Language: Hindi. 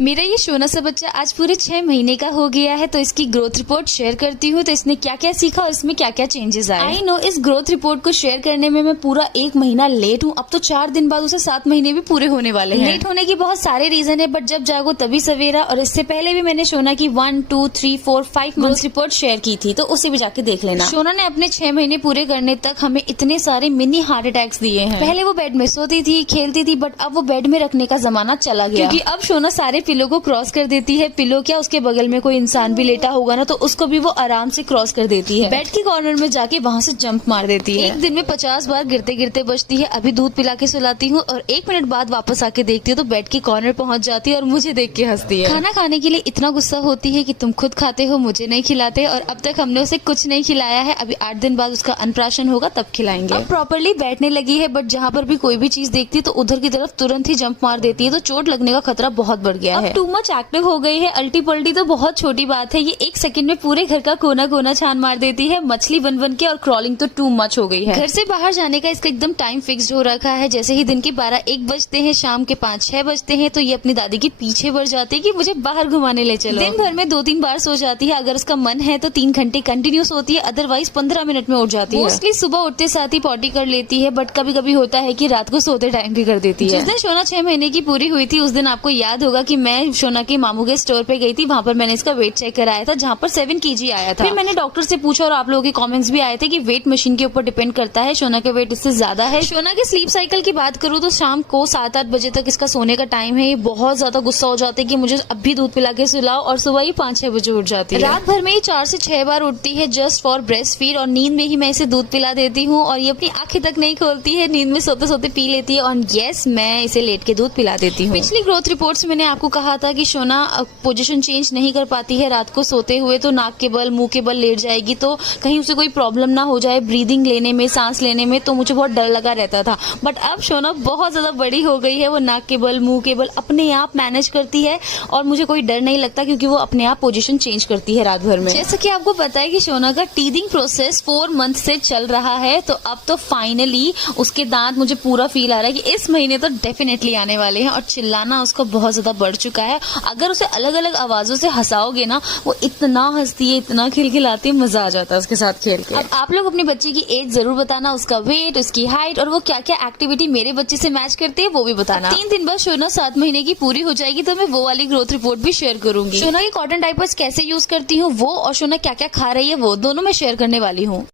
मेरा ये शोना सा बच्चा आज पूरे 6 महीने का हो गया है, तो इसकी ग्रोथ रिपोर्ट शेयर करती हूँ। तो इसने क्या क्या सीखा और इसमें क्या क्या चेंजेस आए। आई नो इस ग्रोथ रिपोर्ट को शेयर करने में मैं पूरा 1 महीना लेट हूँ। अब तो 4 दिन बाद उसे 7 महीने भी पूरे होने वाले हैं। लेट होने की बहुत सारे रीजन है, बट जब जागो तभी सवेरा। और इससे पहले भी मैंने शोना की 1, 2, 3, 4, 5 ग्रोथ रिपोर्ट शेयर की थी, तो उसे भी जाके देख लेना। शोना ने अपने 6 महीने पूरे करने तक हमें इतने सारे मिनी हार्ट अटैक्स दिए हैं। पहले वो बेड में सोती थी, खेलती थी, बट अब वो बेड में रखने का जमाना चला गया, क्योंकि अब शोना सारे पिलो को क्रॉस कर देती है। पिलो क्या, उसके बगल में कोई इंसान भी लेटा होगा ना, तो उसको भी वो आराम से क्रॉस कर देती है। बेड के कॉर्नर में जाके वहाँ से जंप मार देती है। एक दिन में 50 बार गिरते गिरते बचती है। अभी दूध पिला के सुलाती हूँ और 1 मिनट बाद वापस आके देखती हूँ तो बेड के कॉर्नर पहुँच जाती है और मुझे देख के हंसती है। खाना खाने के लिए इतना गुस्सा होती है कि तुम खुद खाते हो, मुझे नहीं खिलाते। और अब तक हमने उसे कुछ नहीं खिलाया है। अभी 8 दिन बाद उसका अन्नप्राशन होगा, तब खिलाएंगे। अब प्रॉपर्ली बैठने लगी है, बट जहाँ पर भी कोई भी चीज देखती है तो उधर की तरफ तुरंत ही जंप मार देती है, तो चोट लगने का खतरा बहुत बढ़ गया है। टू मच एक्टिव हो गई है। अल्टी पल्टी तो बहुत छोटी बात है, ये 1 सेकंड में पूरे घर का कोना कोना छान मार देती है, मछली बन बन के। और क्रॉलिंग तो टू मच हो गई है। घर से बाहर जाने का इसका एकदम टाइम फिक्स्ड हो रखा है। जैसे ही दिन के 12-1 बजते हैं, शाम के 5-6 बजते हैं, तो ये अपनी दादी के पीछे बढ़ जाती है कि मुझे बाहर घुमाने ले चलो। दिन भर में 2-3 बार सो जाती है। अगर उसका मन है तो 3 घंटे कंटिन्यू सोती है, अदरवाइज 15 मिनट में उठ जाती है। मोस्टली सुबह उठते साथ ही पॉटी कर लेती है, बट कभी कभी होता है कि रात को सोते टाइम भी कर देती है। जिस दिन शोना 6 महीने की पूरी हुई थी, उस दिन आपको याद होगा कि मैं शोना के मामू के स्टोर पे गई थी। वहाँ पर मैंने इसका वेट चेक कराया था, जहाँ पर 7 kg आया था। फिर मैंने डॉक्टर से पूछा और आप लोगों के कमेंट्स भी आए थे कि वेट मशीन के ऊपर डिपेंड करता है, शोना का वेट इससे ज्यादा है। शोना के स्लीप साइकिल की बात करूँ तो शाम को 7-8 बजे तक इसका सोने का टाइम है। ये बहुत ज्यादा गुस्सा हो जाती है कि मुझे अभी दूध पिला के सुलाओ, और सुबह ही 5-6 बजे उठ जाती है। रात भर में ये 4 से 6 बार उठती है जस्ट फॉर ब्रेस्ट फीड, और नींद में ही मैं इसे दूध पिला देती हूँ। और ये अपनी आंखें तक नहीं खोलती है, नींद में सोते सोते पी लेती है। और यस, मैं इसे लेट के दूध पिला देती हूँ। पिछली ग्रोथ रिपोर्ट्स में मैंने आपको कहा था कि शोना पोजीशन चेंज नहीं कर पाती है रात को सोते हुए, तो नाक के बल मुंह के बल लेट जाएगी, तो कहीं उसे कोई प्रॉब्लम ना हो जाए ब्रीदिंग लेने में, सांस लेने में। तो मुझे बहुत डर लगा रहता था, बट अब शोना बहुत ज्यादा बड़ी हो गई है। वो नाक के बल मुंह के बल अपने आप मैनेज करती है, और मुझे कोई डर नहीं लगता, क्योंकि वो अपने आप पोजीशन चेंज करती है रात भर में। जैसा कि आपको पता है कि शोना का टीथिंग प्रोसेस 4 मंथ से चल रहा है, तो अब तो फाइनली उसके दांत, मुझे पूरा फील आ रहा है कि इस महीने तो डेफिनेटली आने वाले हैं। और चिल्लाना उसका बहुत ज्यादा बढ़ चुका है। अगर उसे अलग अलग आवाजों से हंसाओगे ना, वो इतना हंसती है, इतना खिलखिलाती है, मजा आ जाता है उसके साथ खेल के। अब आप लोग अपने बच्चे की एज जरूर बताना, उसका वेट, उसकी हाइट, और वो क्या क्या एक्टिविटी मेरे बच्चे से मैच करती है वो भी बताना। 3 दिन बाद शोना 7 महीने की पूरी हो जाएगी, तो मैं वो वाली ग्रोथ रिपोर्ट भी शेयर करूंगी। शोना के कॉटन डायपर्स कैसे यूज करती हूँ वो, और शोना क्या क्या खा रही है वो, दोनों मैं शेयर करने वाली हूँ।